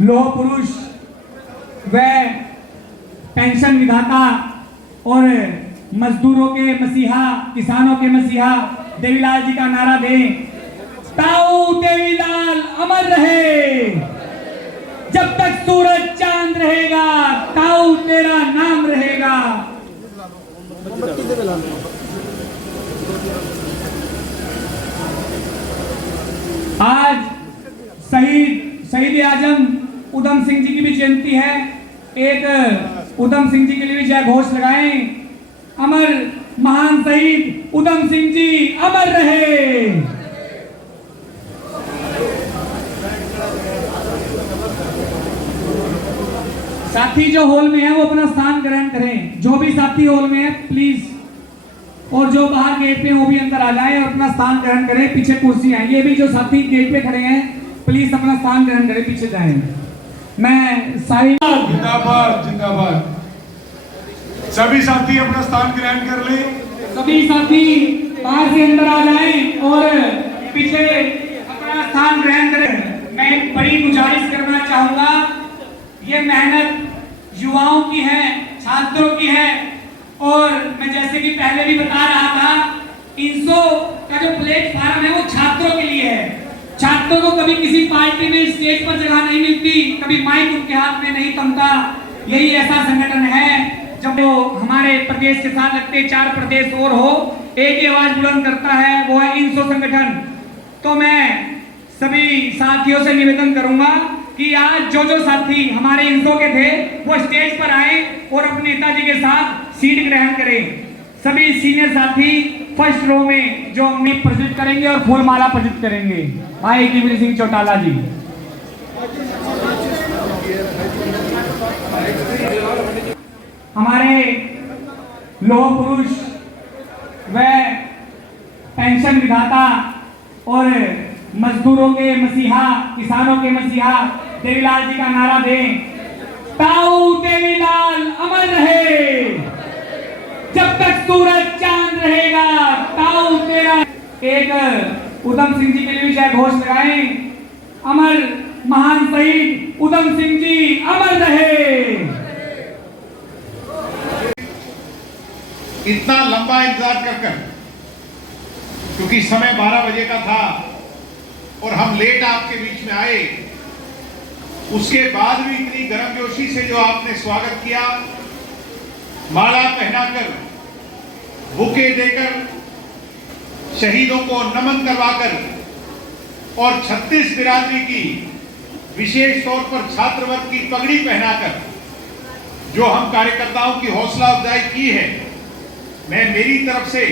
लोह पुरुष व पेंशन विधाता और मजदूरों के मसीहा, किसानों के मसीहा देवीलाल जी का नारा दें, ताऊ देवीलाल अमर रहे। जब तक सूरज चांद रहेगा ताऊ तेरा नाम रहेगा। आज शहीद आजम उधम सिंह जी की भी जयंती है। एक उधम सिंह जी के लिए भी जय घोष लगाएं। अमर महान शहीद उधम सिंह जी अमर रहे। साथी जो हॉल में है वो अपना स्थान ग्रहण करें। जो भी साथी हॉल में है प्लीज, और जो बाहर गेट पे वो भी अंदर आ जाएं और अपना स्थान ग्रहण करें। पीछे कुर्सियां हैं, ये भी जो साथी गेट पे खड़े हैं प्लीज अपना स्थान ग्रहण करें, पीछे जाएं। मैं साहिब जिंदाबाद जिंदाबाद। सभी साथी अपना स्थान ग्रहण कर लें। सभी साथी बाहर से अंदर आ जाएं और पीछे अपना स्थान ग्रहण करें। मैं एक बड़ी गुजारिश करना चाहूंगा, ये मेहनत युवाओं की है, छात्रों की है। और मैं जैसे कि पहले भी बता रहा था, INSO का जो प्लेटफॉर्म है वो छात्रों के लिए है। छात्रों को कभी किसी पार्टी में स्टेज पर जगह नहीं मिलती, कभी माइक उनके हाथ में नहीं थमता। यही ऐसा संगठन है जब वो हमारे प्रदेश के साथ लगते 4 प्रदेश और हो, एक ही आवाज बुलंद करता है, वो है INSO संगठन। तो मैं सभी साथियों से निवेदन करूंगा कि आज जो साथी हमारे INSO के थे वो स्टेज पर आए और अपने नेताजी के साथ सीट ग्रहण करें। सभी सीनियर साथी फर्स्ट रो में जो हमें प्रस्तुत करेंगे और फूलमाला प्रस्तुत करेंगे। भाई कीर्ति सिंह चौटाला जी। हमारे लोह पुरुष व पेंशन विधाता और मजदूरों के मसीहा, किसानों के मसीहा देवीलाल जी का नारा दें, ताऊ देवीलाल अमर रहे। जब तक सूरज चांद रहेगा ताऊ तेरा। एक उधम सिंह जी के लिए भी जय घोष लगाएं। अमर महान शहीद उधम सिंह जी अमर रहे। इतना लंबा इंतजार कर क्योंकि समय 12 बजे का था और हम लेट आपके बीच में आए, उसके बाद भी इतनी गर्मजोशी से जो आपने स्वागत किया, माला पहनाकर, बुके देकर, शहीदों को नमन करवाकर और 36 बिरादरी की विशेष तौर पर छात्र वर्ग की पगड़ी पहनाकर जो हम कार्यकर्ताओं की हौसला अफजाई की है, मैं मेरी तरफ से,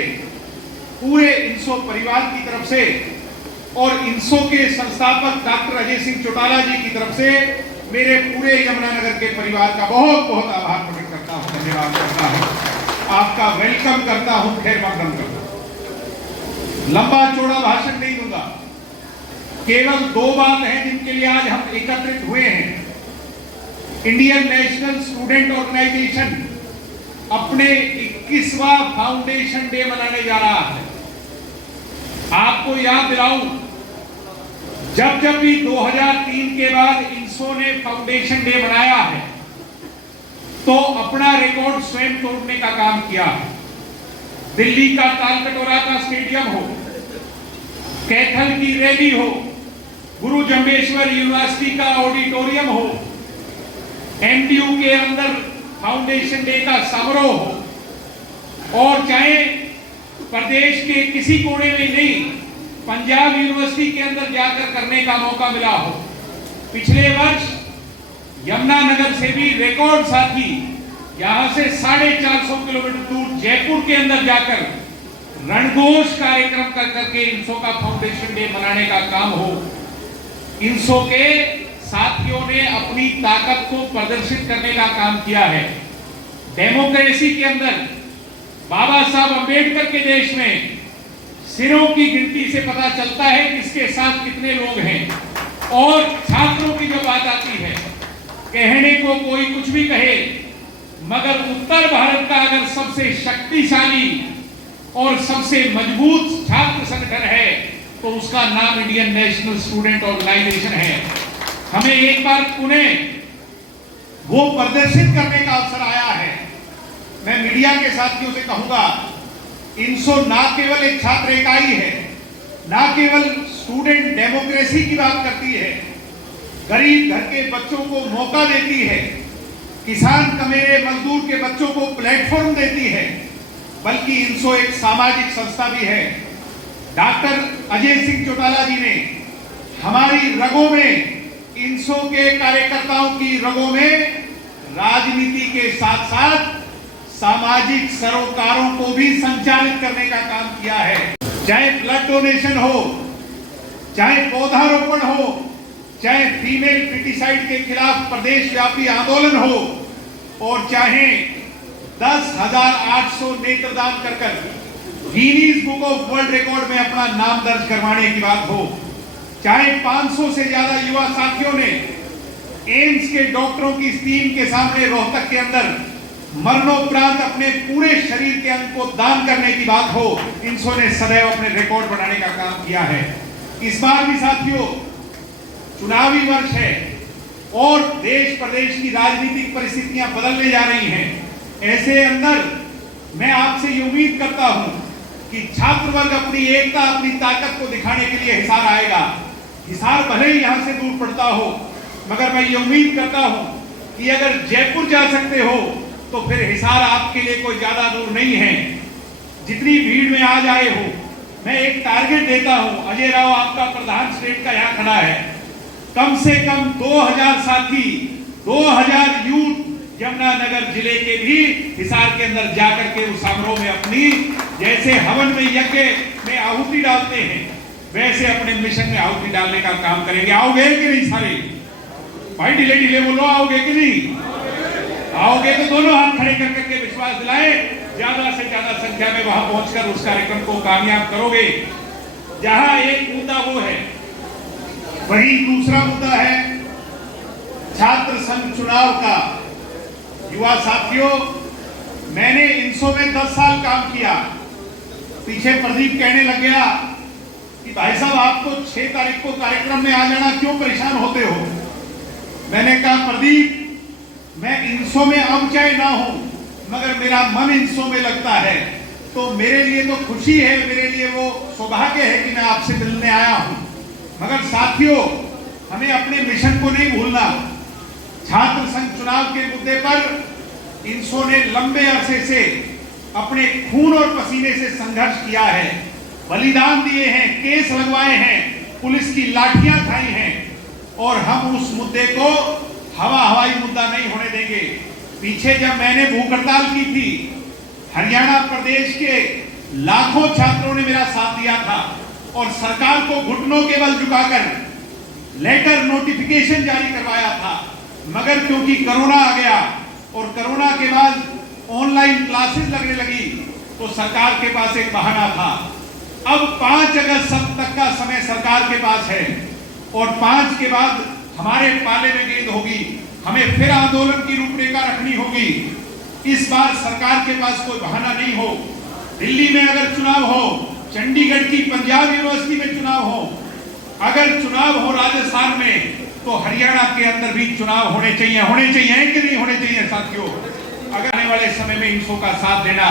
पूरे INSO परिवार की तरफ से और INSO के संस्थापक डॉक्टर अजय सिंह चौटाला जी की तरफ से मेरे पूरे यमुनानगर के परिवार का बहुत बहुत आभार प्रकट करता हूं, धन्यवाद करता हूं, आपका वेलकम करता हूं, खैर मकदम करता हूं। लंबा चौड़ा भाषण नहीं दूंगा, केवल 2 बात हैं जिनके लिए आज हम एकत्रित हुए हैं। इंडियन नेशनल स्टूडेंट ऑर्गेनाइजेशन अपने 21वां फाउंडेशन डे मनाने जा रहा है। आपको याद दिलाऊं, जब भी 2003 के बाद INSO ने फाउंडेशन डे मनाया है तो अपना रिकॉर्ड स्वयं तोड़ने का काम किया है। दिल्ली का तालकटोरा का स्टेडियम हो, कैथल की रैली हो, गुरु जम्बेश्वर यूनिवर्सिटी का ऑडिटोरियम हो, MDU के अंदर फाउंडेशन डे का समारोह हो, और चाहे प्रदेश के किसी कोने में नहीं, पंजाब यूनिवर्सिटी के अंदर जाकर करने का मौका मिला हो। पिछले वर्ष यमुनानगर से भी रिकॉर्ड साथी यहां से 450 किलोमीटर दूर जयपुर के अंदर जाकर रणघोष कार्यक्रम करके INSO का फाउंडेशन डे मनाने का काम हो। INSO के साथियों ने अपनी ताकत को प्रदर्शित करने का काम किया है। डेमोक्रेसी के अंदर बाबा साहब अंबेडकर के देश में सिरों की गिनती से पता चलता है किसके साथ कितने लोग हैं। और छात्रों की जो बात आती है, कहने को कोई कुछ भी कहे, मगर उत्तर भारत का अगर सबसे शक्तिशाली और सबसे मजबूत छात्र संगठन है तो उसका नाम इंडियन नेशनल स्टूडेंट ऑर्गेनाइजेशन है। हमें एक बार पुनः वो प्रदर्शित करने का अवसर आया है। मैं मीडिया के साथियों से कहूंगा, इनसो ना केवल एक छात्र इकाई है, ना केवल स्टूडेंट डेमोक्रेसी की बात करती है, गरीब घर के बच्चों को मौका देती है, किसान कमेरे मजदूर के बच्चों को प्लेटफॉर्म देती है, बल्कि इनसो एक सामाजिक संस्था भी है। डॉक्टर अजय सिंह चौटाला जी ने हमारी रगों में, इनसो के कार्यकर्ताओं की रगों में राजनीति के साथ साथ सामाजिक सरोकारों को भी संचालित करने का काम किया है। चाहे ब्लड डोनेशन हो, चाहे पौधारोपण हो, चाहे फीमेल फिटिसाइड के खिलाफ प्रदेश व्यापी आंदोलन हो, और चाहे 10,800 नेत्रदान कर Guinness book of world record में अपना नाम दर्ज करवाने की बात हो, चाहे 500 से ज्यादा युवा साथियों ने एम्स के डॉक्टरों की टीम के सामने रोहतक के अंदर मरणोपरांत अपने पूरे शरीर के अंग को दान करने की बात हो, इनसो ने सदैव अपने रिकॉर्ड बनाने का काम किया है। इस बार भी साथियों चुनावी वर्ष है और देश प्रदेश की राजनीतिक परिस्थितियां बदलने जा रही हैं। ऐसे अंदर मैं आपसे ये उम्मीद करता हूं कि छात्र वर्ग अपनी एकता, अपनी ताकत को दिखाने के लिए हिसार आएगा। हिसार भले ही यहां से दूर पड़ता हो, मगर मैं ये उम्मीद करता हूं कि अगर जयपुर जा सकते हो तो फिर हिसार आपके लिए कोई ज्यादा दूर नहीं है। जितनी भीड़ में आ जाए हो, मैं एक टारगेट देता हूं। अजय राव आपका प्रधान स्टेट का यहाँ खड़ा है, कम से कम 2000 साथी, 2000 यूथ यमुनानगर जिले के भी हिसार के अंदर जाकर के उस समारोह में अपनी, जैसे हवन में यज्ञ में आहुति डालते हैं, वैसे अपने मिशन में आहुति डालने का काम करेंगे। आओगे कि नहीं सारे भाई? ढीले ढीले बोलो, आओगे कि नहीं? आओगे तो दोनों हाथ खड़े कर करके विश्वास दिलाए, ज्यादा से ज्यादा संख्या में वहां पहुंचकर उस कार्यक्रम को कामयाब करोगे। जहां एक मुद्दा वो है, वही दूसरा मुद्दा है छात्र संघ चुनाव का। युवा साथियों, मैंने इनसो में 10 साल काम किया। पीछे प्रदीप कहने लग गया कि भाई साहब आप तो 6 तारीख को कार्यक्रम में आ जाना, क्यों परेशान होते हो? मैंने कहा प्रदीप, मैं इनसो में अब चाहे ना हूं, मगर मेरा मन इनसो में लगता है, तो मेरे लिए तो खुशी है, मेरे लिए वो सौभाग्य है कि मैं आपसे मिलने आया हूं। मगर साथियों, हमें अपने मिशन को नहीं भूलना। छात्र संघ चुनाव के मुद्दे पर इनसो ने लंबे अरसे से अपने खून और पसीने से संघर्ष किया है, बलिदान दिए हैं, केस लगवाए हैं, पुलिस की लाठियां खाई हैं, और हम उस मुद्दे को हवाई मुद्दा नहीं होने देंगे। पीछे जब मैंने भूख हड़ताल की थी, हरियाणा प्रदेश के लाखों छात्रों ने मेरा साथ दिया था और सरकार को घुटनों के बल झुकाकर लेटर नोटिफिकेशन जारी करवाया था। मगर क्योंकि कोरोना आ गया और कोरोना के बाद ऑनलाइन क्लासेस लगने लगी, तो सरकार के पास एक बहाना था। अब 5 अगस्त तक का समय सरकार के पास है और 5 के बाद हमारे पाले में गेंद होगी, हमें फिर आंदोलन की रूपरेखा रखनी होगी। इस बार सरकार के पास कोई बहाना नहीं हो। दिल्ली में अगर चुनाव हो, चंडीगढ़ की पंजाब यूनिवर्सिटी में चुनाव हो, अगर चुनाव हो राजस्थान में, तो हरियाणा के अंदर भी चुनाव होने चाहिए कि नहीं होने चाहिए साथियों? अगर आने वाले समय में इनसो का साथ देना,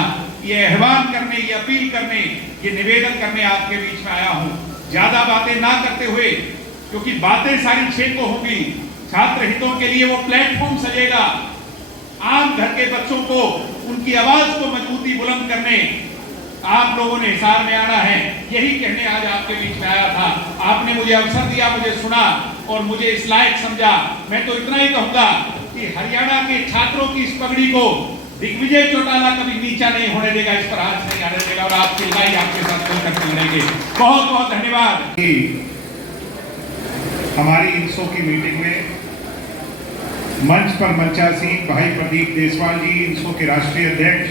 ये आह्वान करने, ये अपील करने, ये निवेदन करने आपके बीच में आया हूं। ज्यादा बातें ना करते हुए, क्योंकि बातें सारी 6 को होंगी, छात्र हितों के लिए वो प्लेटफॉर्म सजेगा। आम घर के बच्चों को, उनकी आवाज को मजबूती बुलंद करने आप लोगों ने हिसार में आना है, यही कहने आज आपके बीच में आया था। आपने मुझे अवसर दिया, मुझे सुना और मुझे इस लायक समझा। मैं तो इतना ही कहूंगा कि हरियाणा के छात्रों की इस पगड़ी को दिग्विजय चौटाला कभी नीचा नहीं होने देगा, इस पर हाथ नहीं आने देगा और आपकी लड़ाई आपके साथ चल करते रहेंगे। बहुत बहुत धन्यवाद। हमारी इनसो की मीटिंग में मंच पर मंचासीन भाई प्रदीप देसवाल जी, इनसो के राष्ट्रीय अध्यक्ष,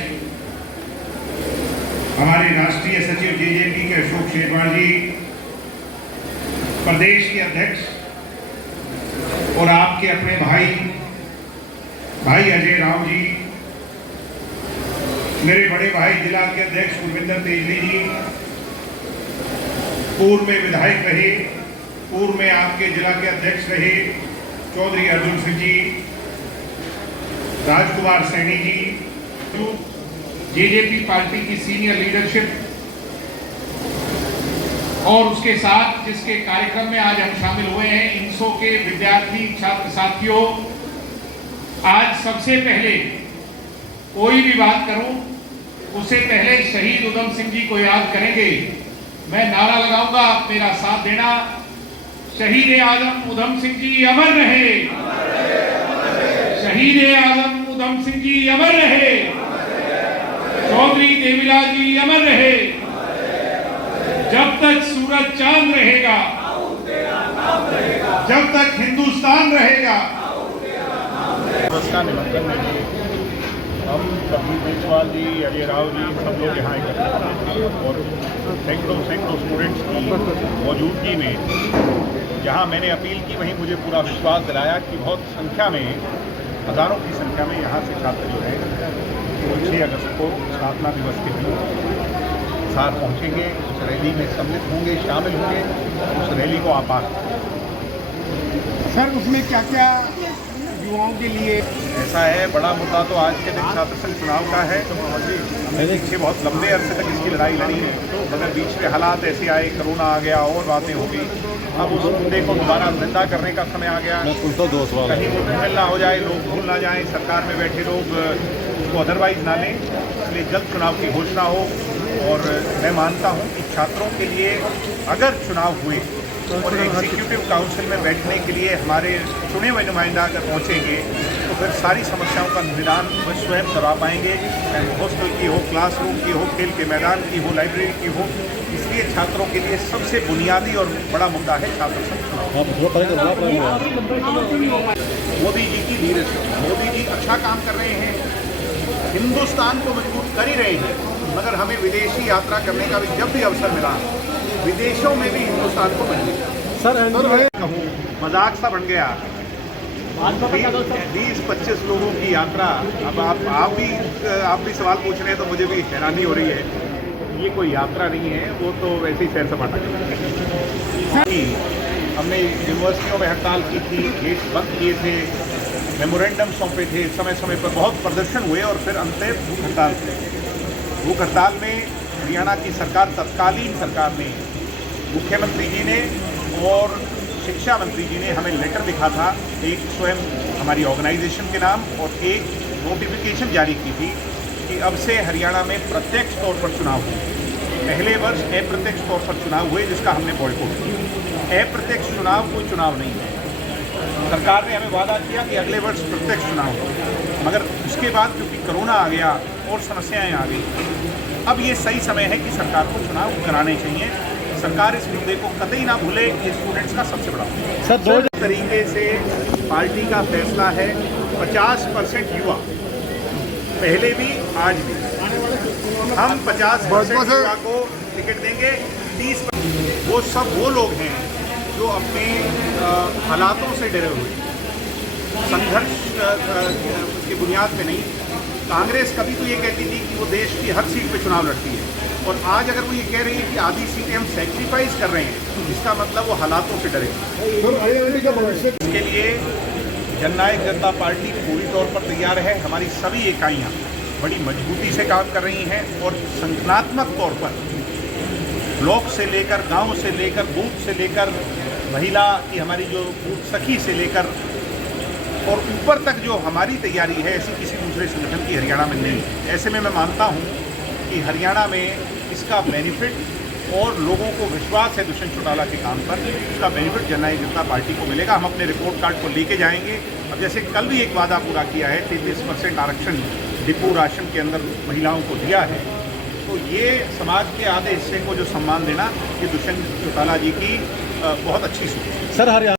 हमारे राष्ट्रीय सचिव जेजेपी के अशोक शेरवाल जी, प्रदेश के अध्यक्ष और आपके अपने भाई अजय राव जी, मेरे बड़े भाई जिला के अध्यक्ष गुरविंदर तेजली जी, पूर्व में विधायक रहे, पूर्व में आपके जिला के अध्यक्ष रहे चौधरी अर्जुन सिंह जी, राजकुमार सैनी जी, जेजेपी पार्टी की सीनियर लीडरशिप और उसके साथ जिसके कार्यक्रम में आज हम शामिल हुए हैं, इंसो के विद्यार्थी छात्र साथियों, आज सबसे पहले कोई भी बात करूं उससे पहले शहीद उधम सिंह जी को याद करेंगे। मैं नारा लगाऊंगा, आप मेरा साथ देना। शहीद आजम उधम सिंह जी अमर रहे, शहीद आजम उधम सिंह जी अमर रहे, चौधरी देवीलाल जी अमर रहे। जब तक सूरज चांद रहेगा, जब तक हिंदुस्तान रहेगा। नमस्कार, निमंत्रण में हम प्रदीप देसवाल जी, अजय राव जी, सब लोग यहाँ एकत्रित हैं और सैकड़ों स्टूडेंट्स की मौजूदगी में जहाँ मैंने अपील की वहीं मुझे पूरा विश्वास दिलाया कि बहुत संख्या में, हज़ारों की संख्या में यहाँ से छात्र जो हैं वो 6 अगस्त को स्थापना दिवस के दिन साथ पहुँचेंगे, उस रैली में सम्मिलित होंगे, शामिल होंगे, उस रैली को आपार। सर उसमें क्या क्या युवाओं के लिए ऐसा है, बड़ा मुद्दा तो आज के दिन छात्र संघ चुनाव का है। हमने पीछे बहुत लंबे अरसे तक इसकी लड़ाई लड़ी है, मगर बीच में हालात ऐसे आए, कोरोना आ गया और बातें हो गई। अब उस मुद्दे को दोबारा जिंदा करने का समय आ गया। कहीं वो धूमिल ना हो जाए, लोग भूल ना जाएं, सरकार में बैठे लोग उसको अदरवाइज ना लें, इसलिए जल्द चुनाव की घोषणा हो। और मैं मानता हूँ कि छात्रों के लिए अगर चुनाव हुए और एग्जीक्यूटिव काउंसिल में बैठने के लिए हमारे चुने हुए नुमाइंदा अगर पहुँचेंगे तो फिर सारी समस्याओं का निदान वह स्वयं करवा पाएंगे, चाहे हॉस्टल की हो, क्लासरूम की हो, खेल के मैदान की हो, लाइब्रेरी की हो। इसलिए छात्रों के लिए सबसे बुनियादी और बड़ा मुद्दा है छात्र संघ चुनाव। मोदी जी की लीडरशिप, मोदी जी अच्छा काम कर रहे हैं, हिंदुस्तान को मजबूत कर ही रहे हैं, मगर हमें विदेशी यात्रा करने का भी जब भी अवसर मिला, विदेशों में भी हिंदुस्तान को मजबूत कहूँ मजाक सा बन गया। 20-25 लोगों की यात्रा। अब आप भी सवाल पूछ रहे हैं तो मुझे भी हैरानी हो रही है। ये कोई यात्रा नहीं है, वो तो वैसे ही सैर सपाटा है। हमने यूनिवर्सिटियों में हड़ताल की थी, गेट बंद किए थे, मेमोरेंडम सौंपे थे, समय समय पर बहुत प्रदर्शन हुए और फिर अंत भूख हड़ताल थे। भूख हड़ताल में हरियाणा की सरकार, तत्कालीन सरकार ने, मुख्यमंत्री जी ने और शिक्षा मंत्री जी ने हमें लेटर लिखा था, एक स्वयं हमारी ऑर्गेनाइजेशन के नाम, और एक नोटिफिकेशन जारी की थी कि अब से हरियाणा में प्रत्यक्ष तौर पर चुनाव हुए। पहले वर्ष अप्रत्यक्ष तौर पर चुनाव हुए जिसका हमने बॉयकॉट किया। अप्रत्यक्ष चुनाव कोई चुनाव नहीं है। सरकार ने हमें वादा किया कि अगले वर्ष प्रत्यक्ष चुनाव हो, मगर उसके बाद क्योंकि कोरोना आ गया और समस्याएं आ गई, अब ये सही समय है कि सरकार को चुनाव कराने चाहिए। सरकार इस मुद्दे को कतई ना भूले, ये स्टूडेंट्स का सबसे बड़ा सर दो तरीके से पार्टी का फैसला है 50% युवा, पहले भी आज भी हम 50% युवा को टिकट देंगे। 30% वो लोग हैं जो अपने हालातों से डरे हुए, संघर्ष की बुनियाद पे नहीं। कांग्रेस कभी तो ये कहती थी कि वो देश की हर सीट पे चुनाव लड़ती है, और आज अगर वो ये कह रही है कि आधी सीटें हम सैक्रिफाइस कर रहे हैं, इसका मतलब वो हालातों से डरे। इसके लिए जननायक जनता पार्टी पूरी तौर पर तैयार है। हमारी सभी इकाइयाँ बड़ी मजबूती से काम कर रही हैं और संगठनात्मक तौर पर ब्लॉक से लेकर, गांव से लेकर, बूथ से लेकर, महिला की हमारी जो बूथ सखी से लेकर और ऊपर तक जो हमारी तैयारी है, ऐसी किसी दूसरे संगठन की हरियाणा में नहीं है। ऐसे में मैं मानता हूँ कि हरियाणा में इसका बेनिफिट और लोगों को विश्वास है दुष्यंत चौटाला के काम पर, उसका बेनिफिट जननायक जनता पार्टी को मिलेगा। हम अपने रिपोर्ट कार्ड को लेके जाएंगे। अब जैसे कल भी एक वादा पूरा किया है, 33% आरक्षण डिपो राशन के अंदर महिलाओं को दिया है, तो ये समाज के आधे हिस्से को जो सम्मान देना, ये दुष्यंत चौटाला जी की बहुत अच्छी सोच है। सर हरियाणा